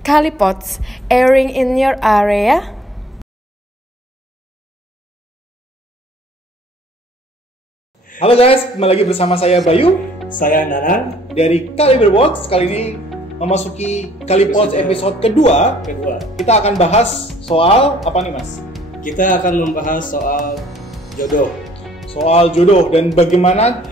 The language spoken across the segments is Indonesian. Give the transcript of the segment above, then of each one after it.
Kalipods, airing in your area. Halo guys, kembali lagi bersama saya Bayu, saya Nanan dari Kaliberbox. Kali ini memasuki Kalipods episode kedua. Kita akan bahas soal apa nih Mas? Kita akan membahas soal jodoh. Soal jodoh dan bagaimana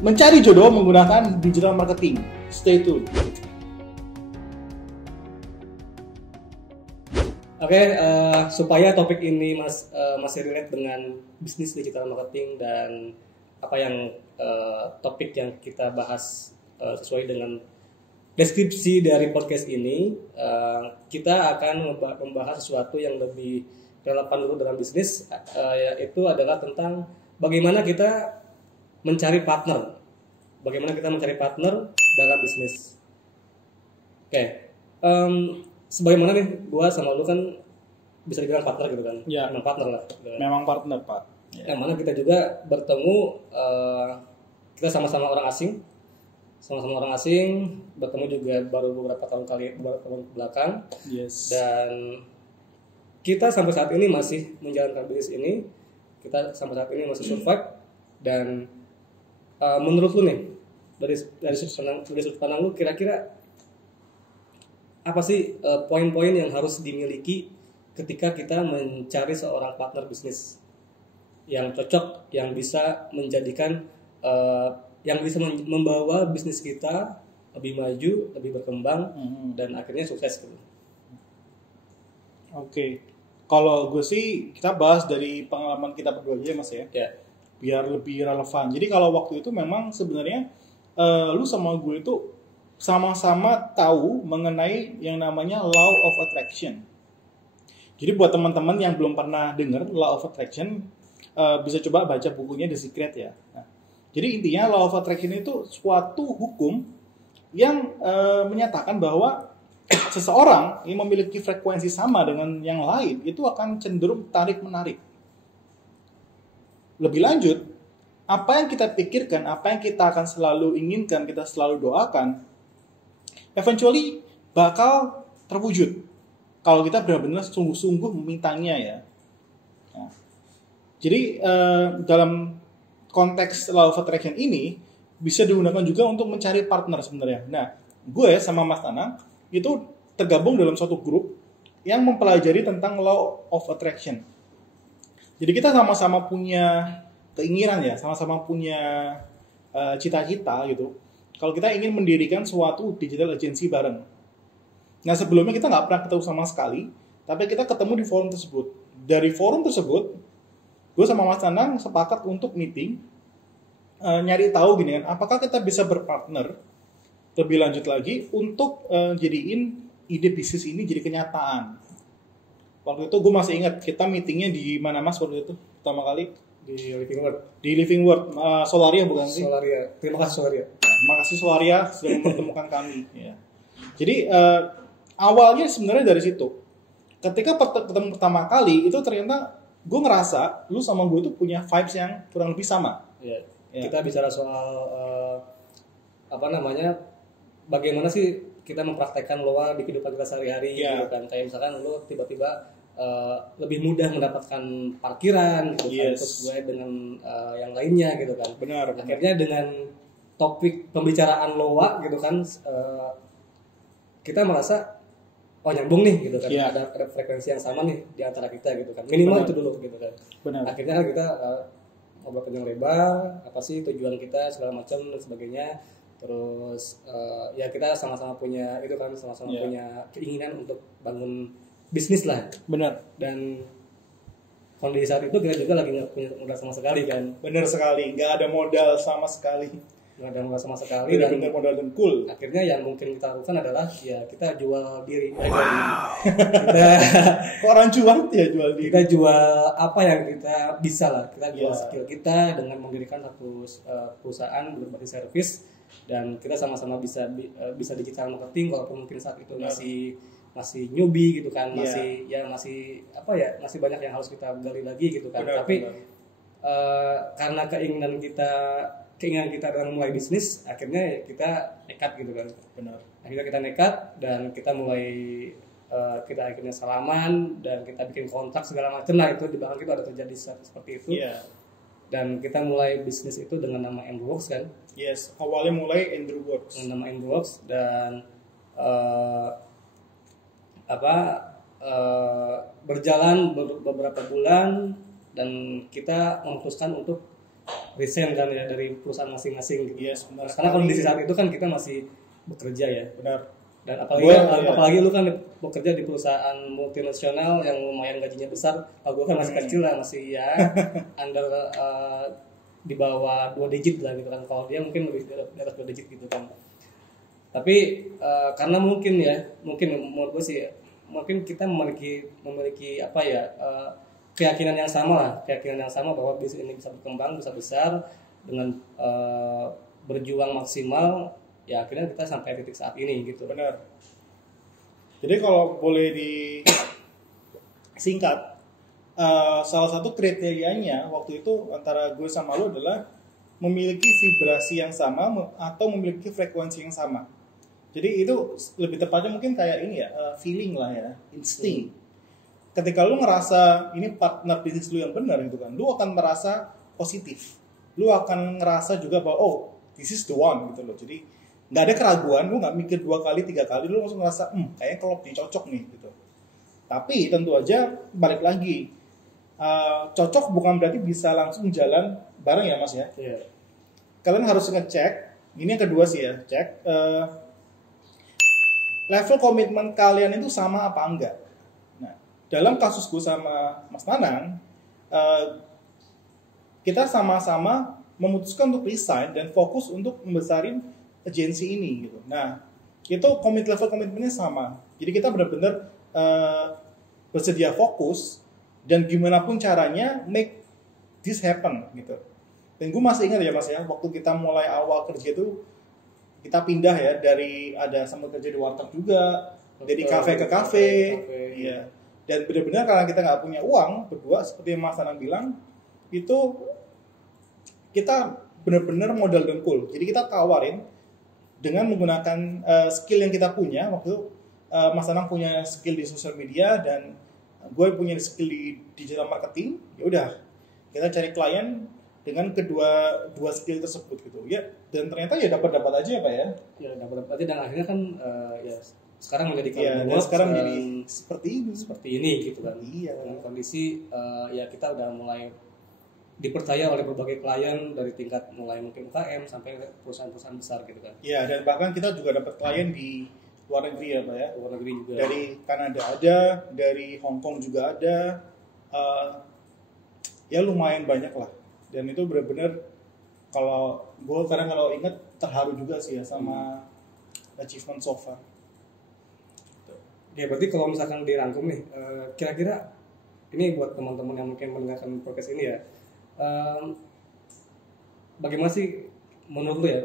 mencari jodoh menggunakan digital marketing. Stay tuned. Oke, supaya topik ini masih relate dengan bisnis digital marketing dan apa yang topik yang kita bahas sesuai dengan deskripsi dari podcast ini, kita akan membahas sesuatu yang lebih relevan dulu dalam bisnis, yaitu adalah tentang bagaimana kita mencari partner, dalam bisnis. Oke. Sebagaimana nih, gua sama lu kan bisa dibilang partner gitu kan? Ya. Memang partner lah. Gitu kan? Memang partner Pak. Ya. Yang mana kita juga bertemu, kita sama-sama orang asing, bertemu juga baru beberapa tahun belakang. Yes. Dan kita sampai saat ini masih menjalankan bisnis ini, kita sampai saat ini masih survive. Dan menurut lu nih, dari sudut pandang lu, kira-kira apa sih poin-poin yang harus dimiliki ketika kita mencari seorang partner bisnis yang cocok, yang bisa menjadikan, yang bisa membawa bisnis kita lebih maju, lebih berkembang, dan akhirnya sukses gitu. Oke. Kalau gue sih kita bahas dari pengalaman kita berdua aja Mas ya. Ya. Biar lebih relevan. Jadi kalau waktu itu memang sebenarnya lu sama gue itu sama-sama tahu mengenai yang namanya Law of Attraction. Jadi buat teman-teman yang belum pernah dengar Law of Attraction, bisa coba baca bukunya The Secret ya. Nah, jadi intinya Law of Attraction itu suatu hukum yang menyatakan bahwa seseorang yang memiliki frekuensi sama dengan yang lain itu akan cenderung tarik-menarik. Lebih lanjut, apa yang kita pikirkan, apa yang kita akan selalu inginkan, kita selalu doakan, eventually bakal terwujud kalau kita benar-benar sungguh-sungguh memintanya ya. Nah, jadi dalam konteks Law of Attraction ini bisa digunakan juga untuk mencari partner sebenarnya. Nah, gue sama Mas Tanang itu tergabung dalam suatu grup yang mempelajari tentang Law of Attraction. Jadi kita sama-sama punya keinginan ya, sama-sama punya cita-cita gitu. Kalau kita ingin mendirikan suatu digital agency bareng. Nah sebelumnya kita nggak pernah ketemu sama sekali, tapi kita ketemu di forum tersebut. Dari forum tersebut, gue sama Mas Tanang sepakat untuk meeting, nyari tahu gini kan, apakah kita bisa berpartner lebih lanjut lagi untuk jadiin ide bisnis ini jadi kenyataan. Waktu itu gue masih ingat, kita meetingnya di mana Mas waktu itu pertama kali? Di Living World. Di Living World, Solaria bukan sih? Solaria. Terima kasih Solaria. Terima kasih Solaria sudah mempertemukan kami. Ya. Jadi awalnya sebenarnya dari situ. Ketika ketemu pertama kali itu ternyata gue ngerasa lu sama gue tuh punya vibes yang kurang lebih sama. Ya. Kita bicara soal bagaimana sih kita mempraktekkan loa di kehidupan kita sehari-hari, gitu kan. Kayak misalkan lu tiba-tiba lebih mudah mendapatkan parkiran gitu kan, sesuai dengan yang lainnya gitu kan. Benar. Akhirnya dengan topik pembicaraan loa gitu kan, kita merasa nyambung nih gitu kan. Ada frekuensi yang sama nih di antara kita gitu kan. Minimal itu dulu gitu kan. Benar. Akhirnya kita ngobrol panjang lebar, apa sih tujuan kita segala macam dan sebagainya. Terus ya kita sama-sama punya itu kan, punya keinginan untuk bangun bisnis lah. Benar. Dan kondisi saat itu kita juga lagi nggak punya modal sama sekali kan. Benar sekali, nggak ada modal sama sekali. Benar modal dengkul. Akhirnya yang mungkin kita lakukan adalah ya kita jual diri. Kok orang jual ya jual diri. Kita jual apa yang kita bisa lah. Kita jual skill kita dengan mendirikan satu perusahaan berbasis service, dan kita sama-sama bisa digital marketing walaupun mungkin saat itu masih newbie gitu kan, masih banyak yang harus kita gali lagi gitu kan. Tapi karena keinginan kita keinginan kita dalam mulai bisnis, akhirnya kita nekat gitu kan. Benar. Akhirnya kita nekat dan kita mulai kita akhirnya salaman dan kita bikin kontrak segala macam lah, itu di belakang itu ada terjadi seperti itu. Iya. Dan kita mulai bisnis itu dengan nama Andrewworks kan. Yes, awalnya mulai Andrewworks. Dengan nama Andrewworks dan berjalan beberapa bulan dan kita memutuskan untuk resign kan ya dari perusahaan masing-masing gitu. Yes, benar. Karena kondisi saat itu kan kita masih bekerja ya. Benar. Dan apalagi lu kan bekerja di perusahaan multinasional yang lumayan gajinya besar. Kalau gue kan masih kecil lah, masih ya under di bawah 2 digit lah gitu kan. Kalau dia mungkin lebih di atas 2 digit gitu kan. Tapi karena mungkin menurut gue sih mungkin kita memiliki apa ya, keyakinan yang sama bahwa bisnis ini bisa berkembang, bisa besar dengan berjuang maksimal. Ya akhirnya kita sampai titik saat ini gitu. Benar. Jadi kalau boleh disingkat, salah satu kriterianya waktu itu antara gue sama lo adalah memiliki vibrasi yang sama atau memiliki frekuensi yang sama. Jadi itu lebih tepatnya mungkin kayak ini ya, feeling lah ya, insting. Ketika lu ngerasa ini partner bisnis lu yang benar gitu kan, lu akan merasa positif. Lu akan ngerasa juga bahwa oh, this is the one gitu loh. Jadi nggak ada keraguan, lu nggak mikir 2 kali 3 kali, lu langsung ngerasa kayaknya kalau dia cocok nih gitu. Tapi tentu aja balik lagi, cocok bukan berarti bisa langsung jalan bareng ya mas ya. Yeah. Kalian harus ngecek, ini yang kedua sih ya, cek level komitmen kalian itu sama apa enggak. Nah, dalam kasus gue sama Mas Nanang, kita sama-sama memutuskan untuk resign dan fokus untuk membesarin agensi ini gitu. Nah, itu level komitmennya sama. Jadi kita benar-benar bersedia fokus dan gimana pun caranya make this happen gitu. Dan gue masih ingat ya mas ya, waktu kita mulai awal kerja itu kita pindah ya dari ada sama kerja di warteg juga, dari kafe ke kafe, iya. Dan benar-benar karena kita nggak punya uang berdua seperti yang Mas Anang bilang, itu kita benar-benar modal dengkul. Jadi kita tawarin dengan menggunakan skill yang kita punya. Waktu itu Mas Anang punya skill di sosial media dan gue punya skill di digital marketing. Ya udah, kita cari klien dengan dua skill tersebut gitu ya, dan ternyata ya dapat aja Pak ya. Ya dapat aja dan akhirnya kan ya sekarang menjadi sekarang jadi seperti ini gitu kan. Iya. Dengan kondisi ya kita udah mulai dipercaya oleh berbagai klien dari tingkat mulai mungkin UKM sampai perusahaan-perusahaan besar gitu kan. Iya, dan bahkan kita juga dapat klien di luar negeri ya Pak ya. Luar negeri juga. Dari Kanada ada, dari Hong Kong juga ada. Ya lumayan banyak lah. Dan itu benar-benar kalau gue kadang kalau inget terharu juga sih ya sama achievement so far. Ya berarti kalau misalkan dirangkum nih, kira-kira ini buat teman-teman yang mungkin mendengarkan podcast ini ya, bagaimana sih menurut lu ya,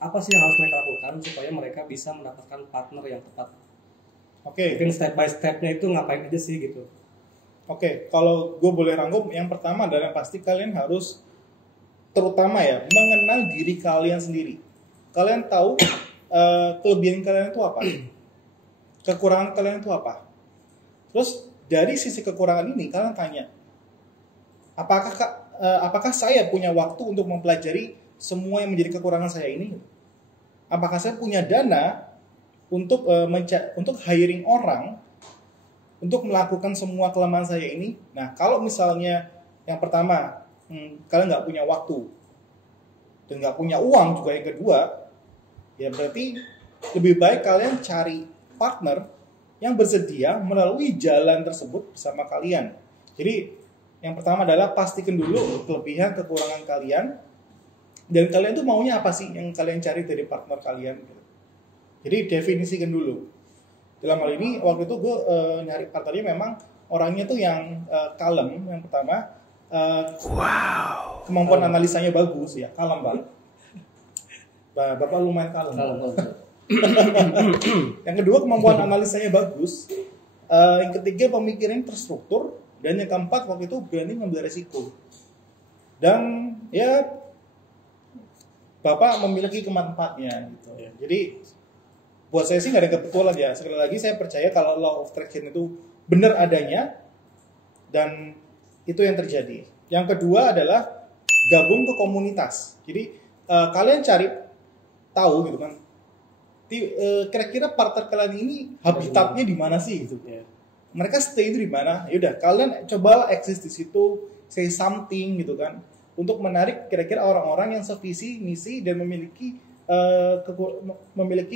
apa sih yang harus mereka lakukan supaya mereka bisa mendapatkan partner yang tepat? Oke. Mungkin step by stepnya itu ngapain aja sih gitu? Oke, kalau gue boleh rangkum, yang pertama adalah pasti kalian harus terutama ya mengenal diri kalian sendiri. Kalian tahu kelebihan kalian itu apa, kekurangan kalian itu apa. Terus dari sisi kekurangan ini kalian tanya, apakah saya punya waktu untuk mempelajari semua yang menjadi kekurangan saya ini? Apakah saya punya dana untuk hiring orang untuk melakukan semua kelemahan saya ini? Nah, kalau misalnya yang pertama, kalian nggak punya waktu dan nggak punya uang juga yang kedua, ya berarti lebih baik kalian cari partner yang bersedia melalui jalan tersebut bersama kalian. Jadi, yang pertama adalah pastikan dulu kelebihan kekurangan kalian dan kalian tuh maunya apa sih yang kalian cari dari partner kalian. Jadi definisikan dulu. Dalam hal ini waktu itu gue nyari partnernya memang orangnya tuh yang kalem yang pertama, kemampuan analisanya bagus ya, kalem banget. Bapak lumayan kalem. Yang kedua kemampuan analisanya bagus, yang ketiga pemikiran terstruktur, dan yang keempat waktu itu berani mengambil resiko. Dan ya Bapak memiliki kemanfaatnya gitu. Jadi buat saya sih nggak ada kebetulan ya. Sekali lagi saya percaya kalau law of attraction itu benar adanya dan itu yang terjadi. Yang kedua adalah gabung ke komunitas. Jadi kalian cari tahu gitu kan. Kira-kira partner kalian ini habitatnya di mana sih gitu. Mereka stay itu di mana? Yaudah kalian cobalah eksis di situ, say something gitu kan, untuk menarik kira-kira orang-orang yang sevisi misi dan memiliki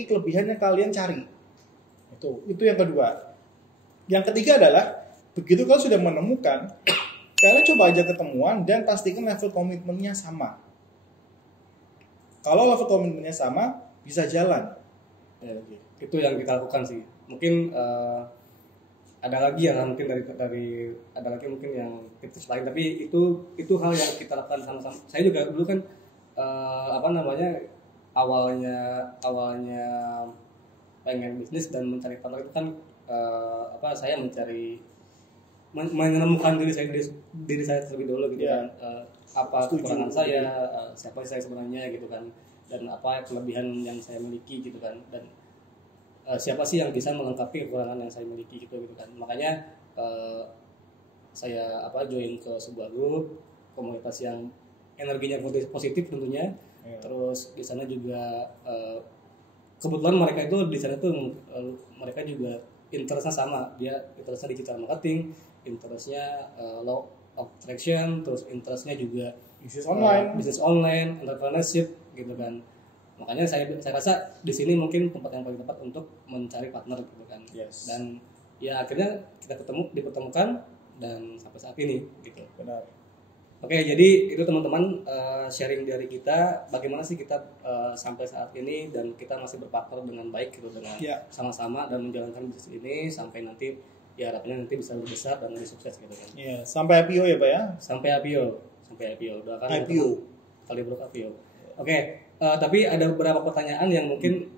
kelebihan yang kalian cari. Itu yang kedua. Yang ketiga adalah begitu kalian sudah menemukan, kalian coba aja ketemuan dan pastikan level komitmennya sama. Kalau level komitmennya sama, bisa jalan. Ya, itu yang kita lakukan sih. Mungkin ada lagi yang mungkin dari ada lagi mungkin yang tips lain, tapi itu hal yang kita lakukan sama-sama. Saya juga dulu kan awalnya pengen bisnis dan mencari partner itu kan saya menemukan diri saya terlebih dulu gitu kan. Apa kekurangan saya, siapa saya sebenarnya gitu kan, dan apa kelebihan yang saya miliki gitu kan, dan siapa sih yang bisa melengkapi kekurangan yang saya miliki gitu kan. Makanya saya join ke sebuah grup komunitas yang energinya positif tentunya. Terus di sana juga kebetulan mereka itu di sana tuh mereka juga interestnya sama, dia interestnya digital marketing, interestnya law of attraction, terus interestnya juga bisnis online, entrepreneurship gitu kan. Makanya saya rasa di sini mungkin tempat yang paling tepat untuk mencari partner gitu kan. Dan ya akhirnya kita dipertemukan dan sampai saat ini gitu. Benar. Oke, jadi itu teman-teman sharing dari kita bagaimana sih kita sampai saat ini dan kita masih berpartner dengan baik gitu, dengan sama-sama dan menjalankan bisnis ini sampai nanti ya harapannya nanti bisa lebih besar dan lebih sukses gitu kan. Iya, sampai IPO ya Pak ya? Sampai IPO. Doakan kali beruk IPO. Oke, tapi ada beberapa pertanyaan yang mungkin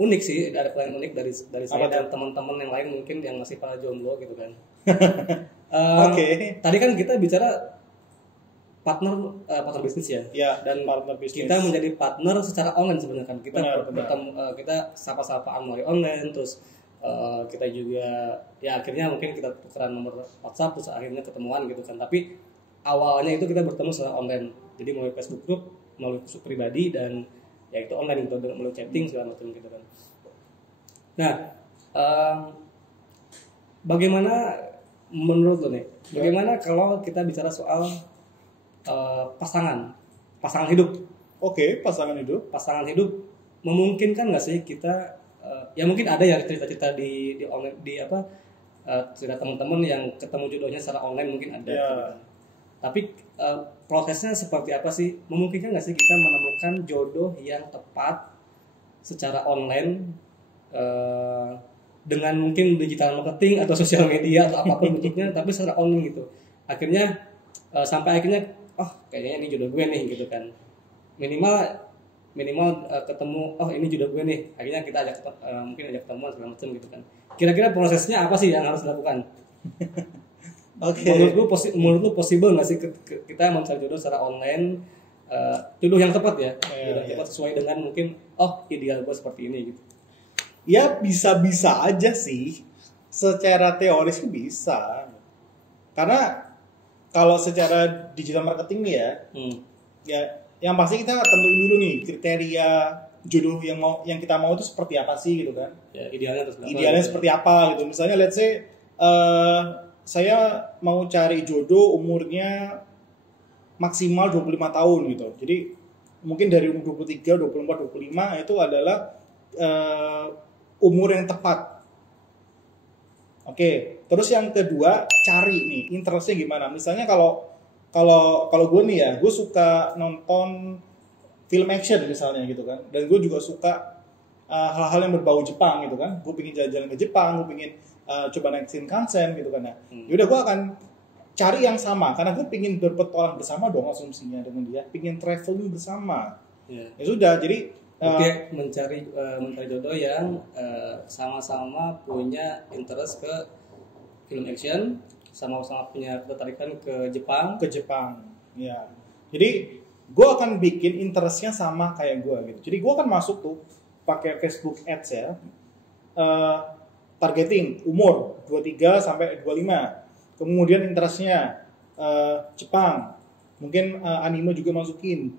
unik sih, ada pertanyaan unik dari saya dan teman-teman yang lain mungkin yang masih para jomblo gitu kan. Tadi kan kita bicara partner bisnis ya, dan partner bisnis. Kita menjadi partner secara online sebenarnya kan. Kita kita sapa-sapaan melalui online, terus kita juga ya akhirnya mungkin kita tukeran nomor WhatsApp, terus akhirnya ketemuan gitu kan. Tapi awalnya itu kita bertemu secara online, jadi melalui Facebook group, melalui Facebook pribadi, dan ya itu online gitu, melalui chatting segala macam gitu kan. Nah, bagaimana menurut lo nih? Bagaimana kalau kita bicara soal pasangan hidup? Pasangan hidup memungkinkan nggak sih kita ya mungkin ada ya cerita-cerita di online cerita teman-teman yang ketemu jodohnya secara online mungkin ada gitu. Tapi prosesnya seperti apa sih? Memungkinkan nggak sih kita menemukan jodoh yang tepat secara online dengan mungkin digital marketing atau sosial media atau apapun bentuknya, tapi secara online gitu. Akhirnya sampai akhirnya kayaknya ini jodoh gue nih gitu kan. Minimal ketemu ini jodoh gue nih. Akhirnya kita mungkin ajak ketemuan segala macam gitu kan. Kira-kira prosesnya apa sih yang harus dilakukan? Menurut lu possible nggak sih kita mencari jodoh secara online, jodoh yang tepat ya, jodoh yang tepat sesuai dengan mungkin ideal gue seperti ini gitu. Ya bisa-bisa aja sih, secara teoris bisa. Karena kalau secara digital marketing nih ya yang pasti kita tentuin dulu nih kriteria jodoh yang kita mau itu seperti apa sih gitu kan. Ya, idealnya seperti apa gitu. Misalnya let's say saya mau cari jodoh umurnya maksimal 25 tahun gitu. Jadi mungkin dari umur 23, 24, 25 itu adalah umur yang tepat. Terus yang kedua cari nih interestnya gimana. Misalnya kalau gue nih ya, gue suka nonton film action misalnya gitu kan, dan gue juga suka hal-hal yang berbau Jepang gitu kan. Gue pengen jalan-jalan ke Jepang, gue pengen coba naik Shinkansen gitu kan. Yaudah gue akan cari yang sama karena gue pengen berpetualang bersama dong asumsinya dengan dia, pengen traveling bersama. Ya sudah, jadi mencari jodoh yang sama-sama punya interest ke film action, sama-sama punya ketertarikan ke Jepang. Ya. Jadi gue akan bikin interestnya sama kayak gue gitu. Jadi gue akan masuk tuh pakai Facebook Ads ya, targeting umur 23 sampai 25, kemudian interestnya Jepang, mungkin anime juga masukin,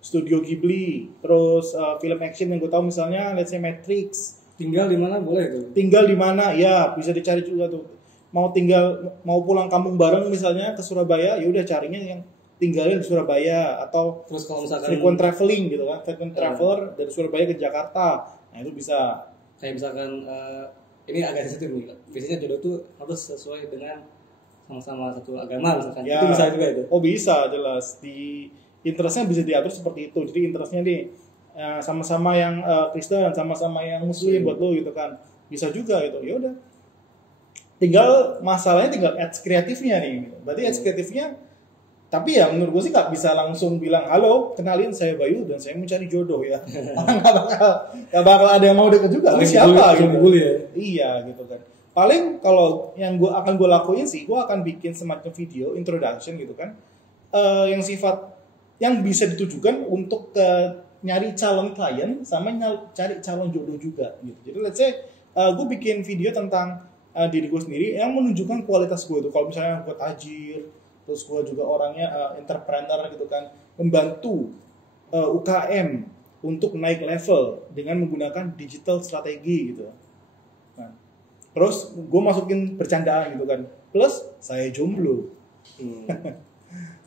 Studio Ghibli, terus film action yang gue tahu misalnya let's say Matrix. Tinggal di mana boleh tuh? Tinggal di mana ya bisa dicari juga tuh. Mau pulang kampung bareng misalnya ke Surabaya, ya udah carinya yang tinggalin di Surabaya, atau Terus kalau misalkan frequent traveling gitu kan, frequent traveler dari Surabaya ke Jakarta, nah itu bisa. kayak misalkan ini agak sensitif nih, biasanya jodoh tuh harus sesuai dengan sama-sama satu agama misalkan, Ya. itu bisa juga itu. Oh bisa, jelas di interestnya bisa diatur seperti itu. Jadi interestnya nih sama-sama yang Kristen, sama-sama yang Muslim buat lo gitu kan, bisa juga gitu. Ya udah, tinggal masalahnya tinggal ads kreatifnya nih. Berarti ads kreatifnya, tapi ya menurut gue sih nggak bisa langsung bilang halo, kenalin saya Bayu dan saya mau cari jodoh ya. nggak bakal ada yang mau deket juga. Lu siapa gitu? Ya. Iya gitu kan. Paling kalau yang akan gue lakuin sih, gue akan bikin semacam video introduction gitu kan, yang sifat yang bisa ditujukan untuk nyari calon klien sama cari calon jodoh juga gitu. Jadi let's say gue bikin video tentang diri gue sendiri yang menunjukkan kualitas gue tuh. Kalau misalnya gue tajir, terus gue juga orangnya entrepreneur gitu kan, membantu UKM untuk naik level dengan menggunakan digital strategi gitu. Nah, terus gue masukin bercandaan gitu kan, plus saya jomblo.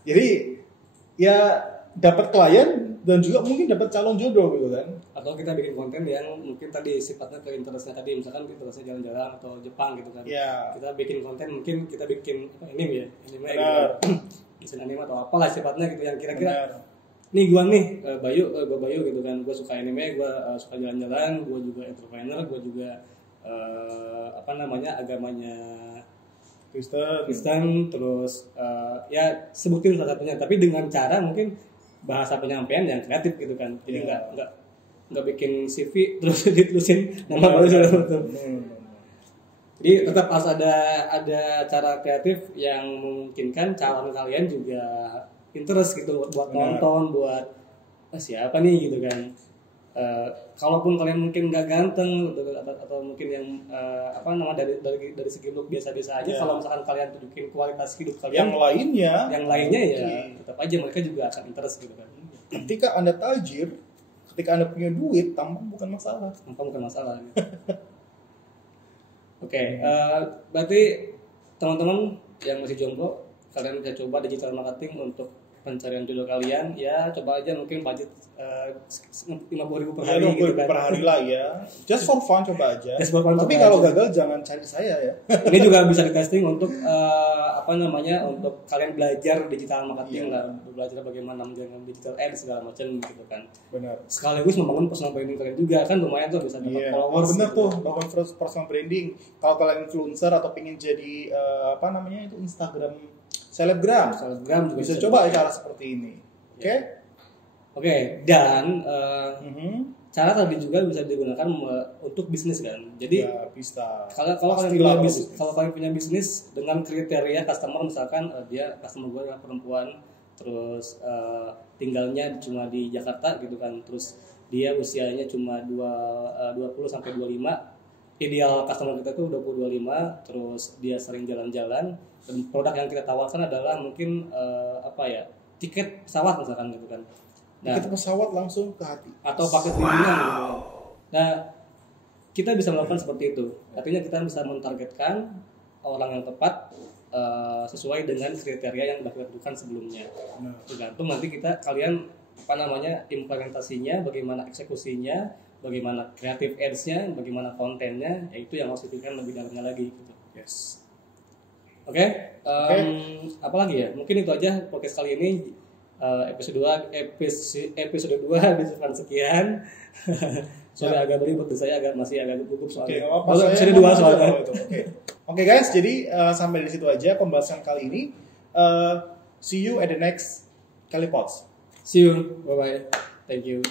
Jadi ya dapat klien dan juga mungkin dapat calon jodoh gitu kan. Atau kita bikin konten yang mungkin tadi sifatnya ke interestnya tadi, misalkan interestnya jalan-jalan atau Jepang gitu kan. Ya. Kita bikin konten, mungkin kita bikin anime gitu, Benar. desain anime atau apalah sifatnya gitu yang kira-kira Benar. nih gua nih gue Bayu gitu kan, gue suka anime, gue suka jalan-jalan, gue juga entrepreneur, gue juga agamanya Kristen, terus ya sebutin salah satunya, tapi dengan cara mungkin bahasa penyampaian yang kreatif gitu kan. Jadi nggak bikin CV terus ditulisin nama baru sudah betul. Jadi tetap harus ada cara kreatif yang memungkinkan calon kalian juga interest gitu buat nonton, buat siapa nih gitu kan. Kalaupun kalian mungkin nggak ganteng atau mungkin yang dari segi look biasa-biasa aja, kalau misalkan kalian tunjukin kualitas hidup kalian, yang lainnya ya tetap aja mereka juga akan interest gitu kan. Ketika Anda tajir, ketika Anda punya duit, tampang bukan masalah. Gitu. Oke, berarti teman-teman yang masih jomblo, kalian bisa coba digital marketing untuk pencarian jodoh kalian. Ya coba aja mungkin budget 50.000 per hari gitu kan. Per hari lah ya. Just for fun coba aja. Tapi coba kalau aja. gagal jangan cari saya ya. Ini juga bisa di testing untuk untuk kalian belajar digital marketing lah, belajar bagaimana menjalankan digital ads segala macam gitu kan. Benar. Sekaligus membangun personal branding kalian juga kan, lumayan tuh bisa dapat followers. Bener gitu. tuh, bangun personal branding. Kalau kalian influencer atau pengen jadi itu Instagram selebgram juga bisa coba cara seperti ini. Oke? Dan cara tadi juga bisa digunakan untuk bisnis kan. Jadi ya, bisa. Kalau kalian punya bisnis dengan kriteria customer, misalkan dia customer gue adalah perempuan, terus tinggalnya cuma di Jakarta gitu kan, terus dia usianya cuma 20 sampai 25, ideal customer kita tuh 20-25, terus dia sering jalan-jalan, dan produk yang kita tawarkan adalah mungkin tiket pesawat misalkan gitu kan. Nah, tiket pesawat langsung ke hati. Atau paket liburan gitu. Nah, kita bisa melakukan seperti itu. Artinya kita bisa mentargetkan orang yang tepat sesuai dengan kriteria yang sudah kita tentukan sebelumnya. Tergantung nanti kalian implementasinya, bagaimana eksekusinya, bagaimana kreatif ads-nya, bagaimana kontennya, ya itu yang harus dipikirkan lebih dalamnya lagi gitu. Yes. Oke. Apalagi ya? Mungkin itu aja podcast kali ini. Episode 2 disebutkan sekian. Soalnya agak beribut, saya masih agak gugup soalnya. Episode 2 soalnya. Oke guys, jadi sampai di situ aja pembahasan kali ini. See you at the next Kalipods. See you, bye bye. Thank you.